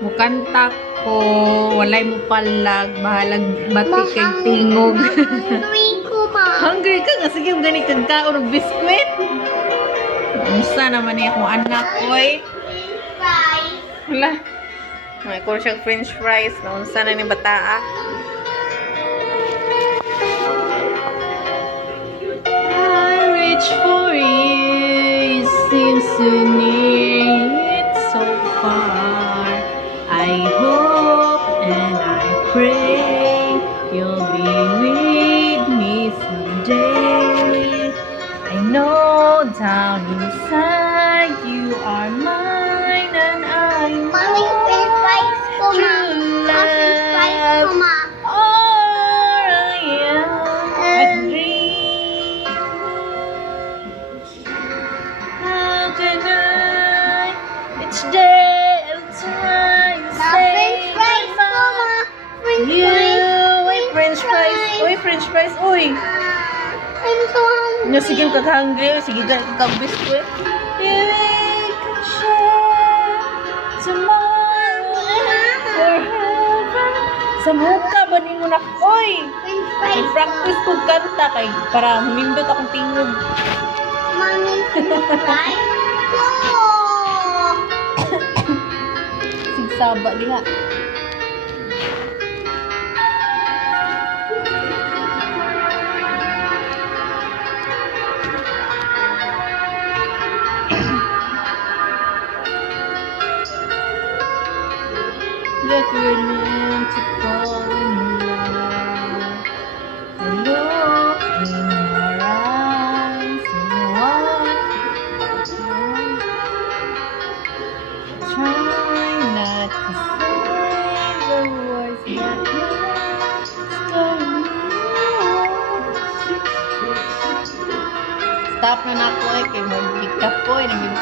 Mukanta ko, walay mo palag, bahalag batik kay tingog. Hungry ko, ma. Hungry ka nga, sige gani kang kaon og biskwit. Musta naman ni akong anak, oy. Fries. Wala. May ko siyang french fries, naunsa na ni bataa. I reach for you, it seems so near, it's so far. I hope and I pray you'll be with me someday. I know down inside you are mine and I'm Mommy, french fries ko, ma. true French fries ko, love. ma. All I am is dream. How can I each day and time Ma, french fries ko, ma. French You, fries. oy, french fries. Oy, french fries. Oy. I'm so hungry. Nga, sige ka hungry. Sige ka biskwit. You could share tomorrow forever. Sa muka ba ni mo na? Oy! French fries ko. I-practice ko kanta kay para humindot akong tingog. Mommy, french fries ko. Sigsaba diha. Yet we're meant to fall in love. I look in your eyes and what try not to say the words that stop na na ko eh kay mag-pick up ko eh naging